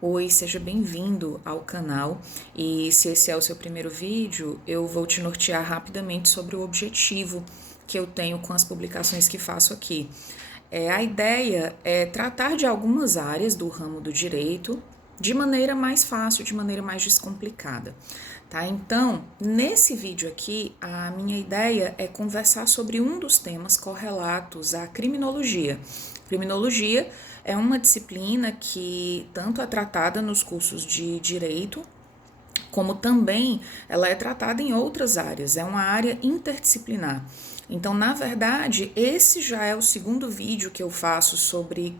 Oi, seja bem-vindo ao canal e se esse é o seu primeiro vídeo, eu vou te nortear rapidamente sobre o objetivo que eu tenho com as publicações que faço aqui. A ideia é tratar de algumas áreas do ramo do direito de maneira mais fácil, de maneira mais descomplicada, tá? Então, nesse vídeo aqui, a minha ideia é conversar sobre um dos temas correlatos à criminologia. Criminologia é uma disciplina que tanto é tratada nos cursos de direito, como também ela é tratada em outras áreas, é uma área interdisciplinar. Então, na verdade, esse já é o segundo vídeo que eu faço sobre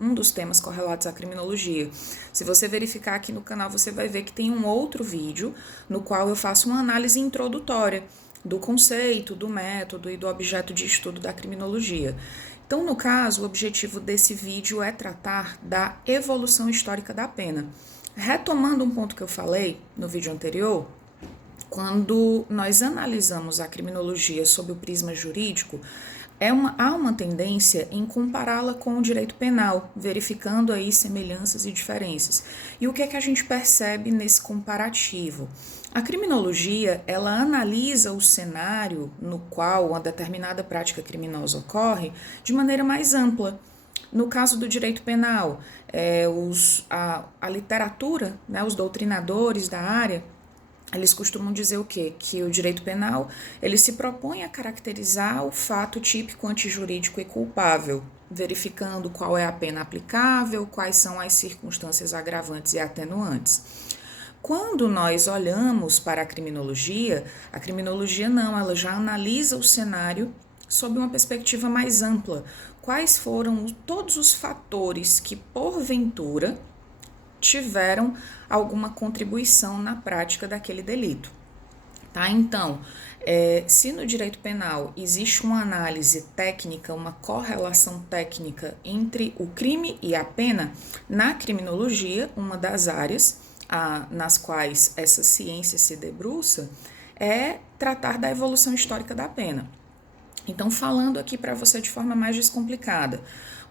um dos temas correlatos à criminologia. Se você verificar aqui no canal, você vai ver que tem um outro vídeo no qual eu faço uma análise introdutória do conceito, do método e do objeto de estudo da criminologia. Então, no caso, o objetivo desse vídeo é tratar da evolução histórica da pena. Retomando um ponto que eu falei no vídeo anterior, quando nós analisamos a criminologia sob o prisma jurídico, há uma tendência em compará-la com o direito penal, verificando aí semelhanças e diferenças. E o que é que a gente percebe nesse comparativo? A criminologia, ela analisa o cenário no qual uma determinada prática criminosa ocorre de maneira mais ampla. No caso do direito penal, a literatura, né, os doutrinadores da área, eles costumam dizer o quê? Que o direito penal, ele se propõe a caracterizar o fato típico antijurídico e culpável, verificando qual é a pena aplicável, quais são as circunstâncias agravantes e atenuantes. Quando nós olhamos para a criminologia não, ela já analisa o cenário sob uma perspectiva mais ampla. Quais foram todos os fatores que, porventura, tiveram alguma contribuição na prática daquele delito. Tá? Então, se no direito penal existe uma análise técnica, uma correlação técnica entre o crime e a pena, na criminologia, uma das áreas nas quais essa ciência se debruça é tratar da evolução histórica da pena. Então, falando aqui para você de forma mais descomplicada,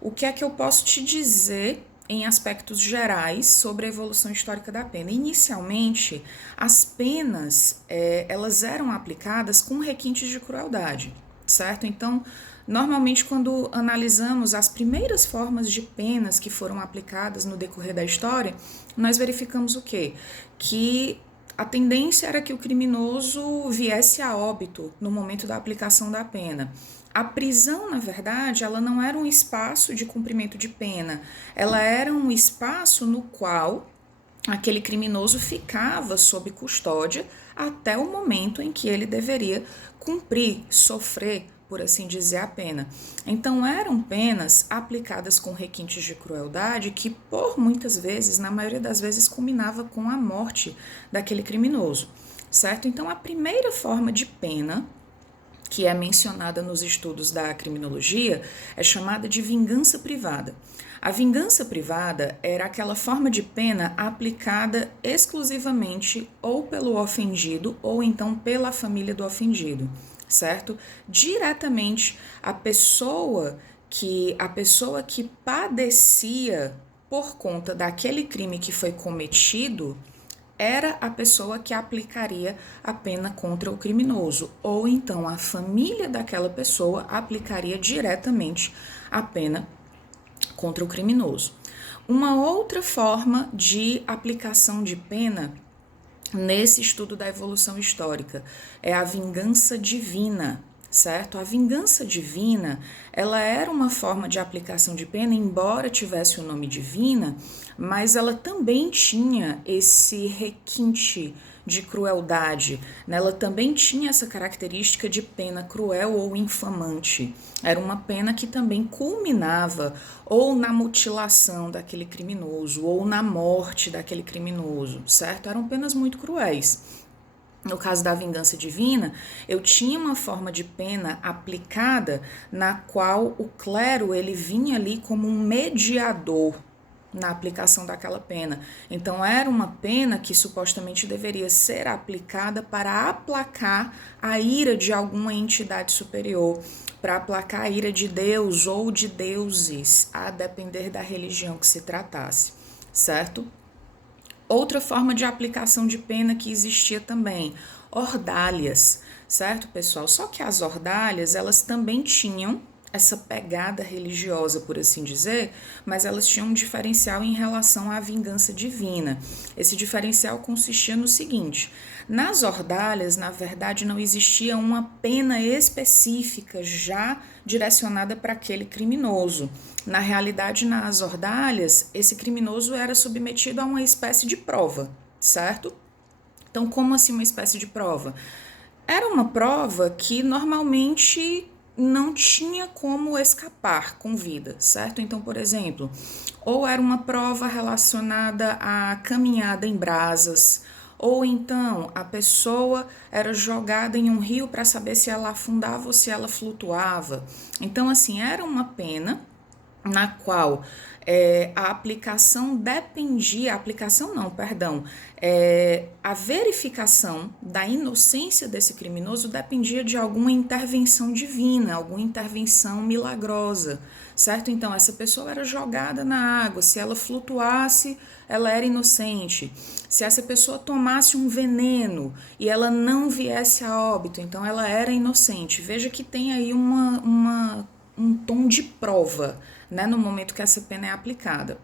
o que é que eu posso te dizer em aspectos gerais sobre a evolução histórica da pena? Inicialmente, as penas elas eram aplicadas com requintes de crueldade, certo? Então, normalmente quando analisamos as primeiras formas de penas que foram aplicadas no decorrer da história, nós verificamos o quê? Que a tendência era que o criminoso viesse a óbito no momento da aplicação da pena. A prisão, na verdade, ela não era um espaço de cumprimento de pena, ela era um espaço no qual aquele criminoso ficava sob custódia até o momento em que ele deveria cumprir, sofrer, por assim dizer, a pena. Então, eram penas aplicadas com requintes de crueldade que, por muitas vezes, na maioria das vezes, culminava com a morte daquele criminoso, certo? Então, a primeira forma de pena que é mencionada nos estudos da criminologia, é chamada de vingança privada. A vingança privada era aquela forma de pena aplicada exclusivamente ou pelo ofendido ou então pela família do ofendido, certo? Diretamente a pessoa que padecia por conta daquele crime que foi cometido era a pessoa que aplicaria a pena contra o criminoso, ou então a família daquela pessoa aplicaria diretamente a pena contra o criminoso. Uma outra forma de aplicação de pena nesse estudo da evolução histórica é a vingança divina, certo? A vingança divina, ela era uma forma de aplicação de pena, embora tivesse o nome divina, mas ela também tinha esse requinte de crueldade, né? Ela também tinha essa característica de pena cruel ou infamante. Era uma pena que também culminava ou na mutilação daquele criminoso ou na morte daquele criminoso, certo? Eram penas muito cruéis. No caso da vingança divina, eu tinha uma forma de pena aplicada na qual o clero ele vinha ali como um mediador na aplicação daquela pena. Então era uma pena que supostamente deveria ser aplicada para aplacar a ira de alguma entidade superior, para aplacar a ira de Deus ou de deuses, a depender da religião que se tratasse, certo? Outra forma de aplicação de pena que existia também, ordalhas, certo, pessoal? Só que as ordalhas, elas também tinham essa pegada religiosa, por assim dizer, mas elas tinham um diferencial em relação à vingança divina. Esse diferencial consistia no seguinte: nas ordalhas, na verdade, não existia uma pena específica já direcionada para aquele criminoso. Na realidade, nas ordalhas, esse criminoso era submetido a uma espécie de prova, certo? Então, como assim uma espécie de prova? Era uma prova que normalmente não tinha como escapar com vida, certo? Então, por exemplo, ou era uma prova relacionada à caminhada em brasas, ou então a pessoa era jogada em um rio para saber se ela afundava ou se ela flutuava. Então, assim, era uma pena na qual a aplicação dependia, a verificação da inocência desse criminoso dependia de alguma intervenção divina, alguma intervenção milagrosa, certo? Então, essa pessoa era jogada na água, se ela flutuasse, ela era inocente. Se essa pessoa tomasse um veneno e ela não viesse a óbito, então ela era inocente. Veja que tem aí um tom de prova, né, no momento que essa pena é aplicada.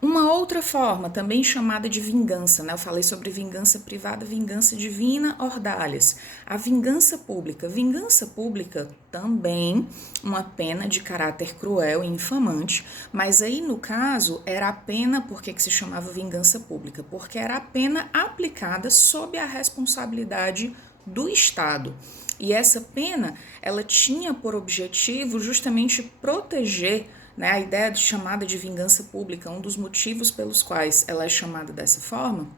Uma outra forma, também chamada de vingança, né? Eu falei sobre vingança privada, vingança divina, ordalhas. A vingança pública. Vingança pública também uma pena de caráter cruel e infamante, mas aí no caso era a pena, por que se chamava vingança pública? Porque era a pena aplicada sob a responsabilidade do Estado. E essa pena, ela tinha por objetivo justamente proteger, né, a ideia chamada de vingança pública. Um dos motivos pelos quais ela é chamada dessa forma,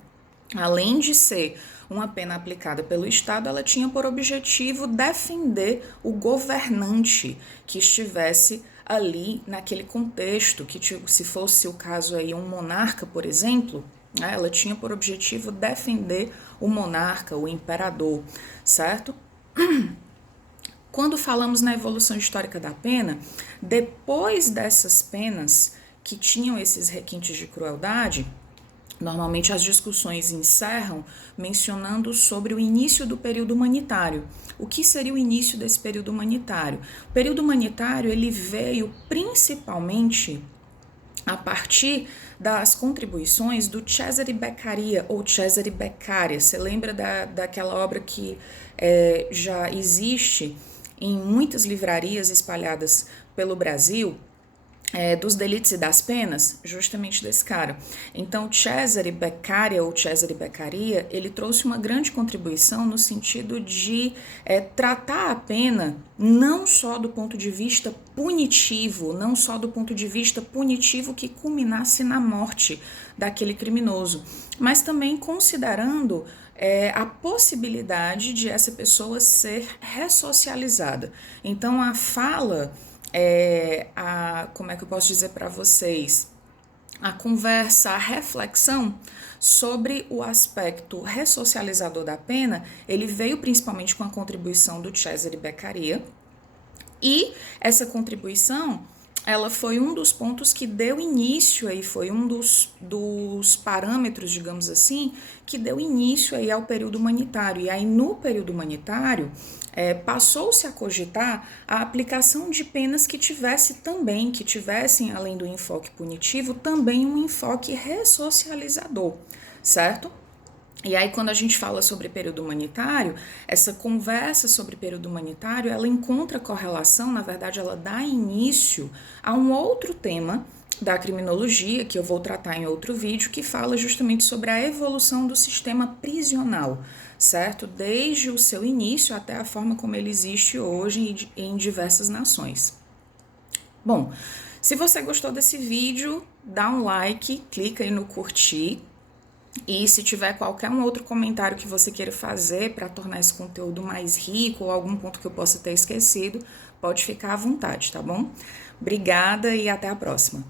além de ser uma pena aplicada pelo Estado, ela tinha por objetivo defender o governante que estivesse ali naquele contexto, que se fosse o caso aí um monarca, por exemplo, né, ela tinha por objetivo defender o monarca, o imperador, certo? Quando falamos na evolução histórica da pena, depois dessas penas que tinham esses requintes de crueldade, normalmente as discussões encerram mencionando sobre o início do período humanitário. O que seria o início desse período humanitário? O período humanitário ele veio principalmente a partir das contribuições do Cesare Beccaria ou Cesare Beccaria. Você lembra daquela obra que já existe em muitas livrarias espalhadas pelo Brasil, dos delitos e das penas, justamente desse cara. Então, Cesare Beccaria ou Cesare Beccaria, ele trouxe uma grande contribuição no sentido de tratar a pena não só do ponto de vista punitivo, não só do ponto de vista punitivo que culminasse na morte daquele criminoso, mas também considerando a possibilidade de essa pessoa ser ressocializada. Então, a fala como é que eu posso dizer para vocês, a conversa, a reflexão sobre o aspecto ressocializador da pena, ele veio principalmente com a contribuição do Cesare Beccaria, e essa contribuição, ela foi um dos pontos que deu início aí, foi um dos parâmetros, digamos assim, que deu início aí ao período humanitário. E aí no período humanitário, passou-se a cogitar a aplicação de penas que tivessem, além do enfoque punitivo, também um enfoque ressocializador, certo? E aí, quando a gente fala sobre período humanitário, essa conversa sobre período humanitário, ela encontra correlação, na verdade, ela dá início a um outro tema da criminologia, que eu vou tratar em outro vídeo, que fala justamente sobre a evolução do sistema prisional, certo? Desde o seu início até a forma como ele existe hoje em diversas nações. Bom, se você gostou desse vídeo, dá um like, clica aí no curtir. E se tiver qualquer um outro comentário que você queira fazer para tornar esse conteúdo mais rico ou algum ponto que eu possa ter esquecido, pode ficar à vontade, tá bom? Obrigada e até a próxima.